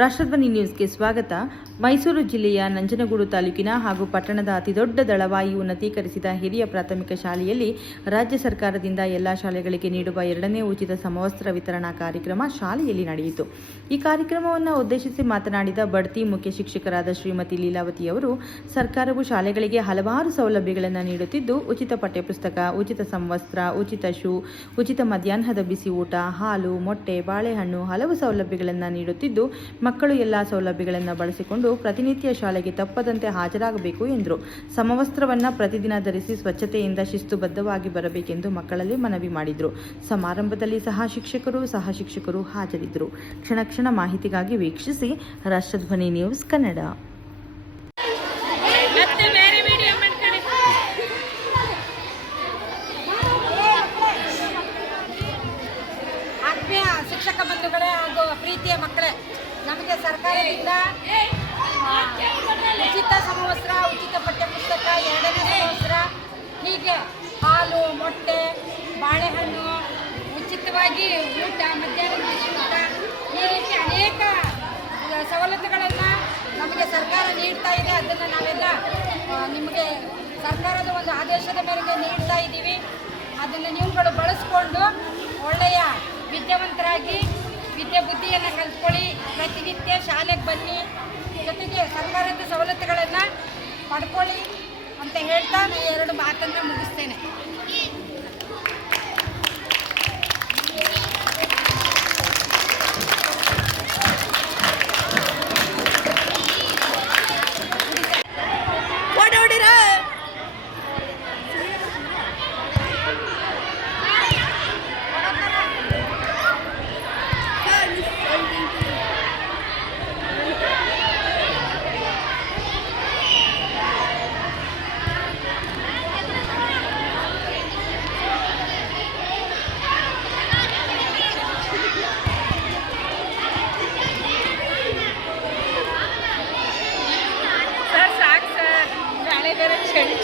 ರಾಷ್ಟ್ರಧ್ವನಿ ನ್ಯೂಸ್ಗೆ ಸ್ವಾಗತ. ಮೈಸೂರು ಜಿಲ್ಲೆಯ ನಂಜನಗೂಡು ತಾಲೂಕಿನ ಹಾಗೂ ಪಟ್ಟಣದ ಅತಿದೊಡ್ಡ ದಳವಾಯಿ ಉನ್ನತೀಕರಿಸಿದ ಹಿರಿಯ ಪ್ರಾಥಮಿಕ ಶಾಲೆಯಲ್ಲಿ ರಾಜ್ಯ ಸರ್ಕಾರದಿಂದ ಎಲ್ಲಾ ಶಾಲೆಗಳಿಗೆ ನೀಡುವ 2ನೇ ಉಚಿತ ಸಮವಸ್ತ್ರ ವಿತರಣಾ ಕಾರ್ಯಕ್ರಮ ಶಾಲೆಯಲ್ಲಿ ನಡೆಯಿತು. ಈ ಕಾರ್ಯಕ್ರಮವನ್ನು ಉದ್ದೇಶಿಸಿ ಮಾತನಾಡಿದ ಬಡ್ತಿ ಮುಖ್ಯ ಶಿಕ್ಷಕರಾದ ಶ್ರೀಮತಿ ಲೀಲಾವತಿಯವರು, ಸರ್ಕಾರವು ಶಾಲೆಗಳಿಗೆ ಹಲವಾರು ಸೌಲಭ್ಯಗಳನ್ನು ನೀಡುತ್ತಿದ್ದು, ಉಚಿತ ಪಠ್ಯಪುಸ್ತಕ, ಉಚಿತ ಸಮವಸ್ತ್ರ, ಉಚಿತ ಶೂ, ಉಚಿತ ಮಧ್ಯಾಹ್ನದ ಬಿಸಿ ಊಟ, ಹಾಲು, ಮೊಟ್ಟೆ, ಬಾಳೆಹಣ್ಣು ಹಲವು ಸೌಲಭ್ಯಗಳನ್ನು ನೀಡುತ್ತಿದ್ದು, ಮಕ್ಕಳು ಎಲ್ಲ ಸೌಲಭ್ಯಗಳನ್ನು ಬಳಸಿಕೊಂಡು ಪ್ರತಿನಿತ್ಯ ಶಾಲೆಗೆ ತಪ್ಪದಂತೆ ಹಾಜರಾಗಬೇಕು ಎಂದರು. ಸಮವಸ್ತ್ರವನ್ನು ಪ್ರತಿದಿನ ಧರಿಸಿ ಸ್ವಚ್ಛತೆಯಿಂದ ಶಿಸ್ತುಬದ್ಧವಾಗಿ ಬರಬೇಕೆಂದು ಮಕ್ಕಳಲ್ಲಿ ಮನವಿ ಮಾಡಿದರು. ಸಮಾರಂಭದಲ್ಲಿ ಸಹ ಶಿಕ್ಷಕರು ಹಾಜರಿದ್ದರು. ಕ್ಷಣ ಮಾಹಿತಿಗಾಗಿ ವೀಕ್ಷಿಸಿ ರಾಷ್ಟ್ರಧ್ವನಿ ನ್ಯೂಸ್ ಕನ್ನಡ. ಶಿಕ್ಷಕ ಬಂಧುಗಳೇ ಹಾಗೂ ಪ್ರೀತಿಯ ಮಕ್ಕಳೇ, ನಮಗೆ ಸರ್ಕಾರದಿಂದ ಉಚಿತ ಸಮವಸ್ತ್ರ, ಉಚಿತ ಪಠ್ಯಪುಸ್ತಕ, 2ನೇ ಸಮವಸ್ತ್ರ, ಹೀಗೆ ಹಾಲು, ಮೊಟ್ಟೆ, ಬಾಳೆಹಣ್ಣು, ಉಚಿತವಾಗಿ ಊಟ, ಮಧ್ಯಾಹ್ನದ ಊಟ, ಈ ರೀತಿ ಅನೇಕ ಸವಲತ್ತುಗಳನ್ನು ನಮಗೆ ಸರ್ಕಾರ ನೀಡ್ತಾ ಇದೆ. ಅದನ್ನು ನಾವೆಲ್ಲ ನಿಮಗೆ ಸರ್ಕಾರದ ಒಂದು ಆದೇಶದ ಮೇರೆಗೆ ನೀಡ್ತಾ ಇದ್ದೀವಿ. ಅದನ್ನು ನೀವುಗಳು ಬಳಸ್ಕೊಂಡು ಒಳ್ಳೆಯ ವಿದ್ಯಾವಂತರಾಗಿ ವಿದ್ಯೆ ಬುದ್ಧಿಯನ್ನು ಕಲ್ತ್ಕೊಳ್ಳಿ. ಪ್ರತಿನಿತ್ಯ ಶಾಲೆಗೆ ಬನ್ನಿ, ಜೊತೆಗೆ ಸರ್ಕಾರದ ಸವಲತ್ತುಗಳನ್ನು ಪಡ್ಕೊಳ್ಳಿ ಅಂತ ಹೇಳ್ತಾ ನಾನು 2 ಮಾತನ್ನು ಮುಗಿಸ್ತೇನೆ. ಸರ್ ಸಾಕು ಸರ್, ನಾಳೆ ಬೇರೆ ಚಳಿ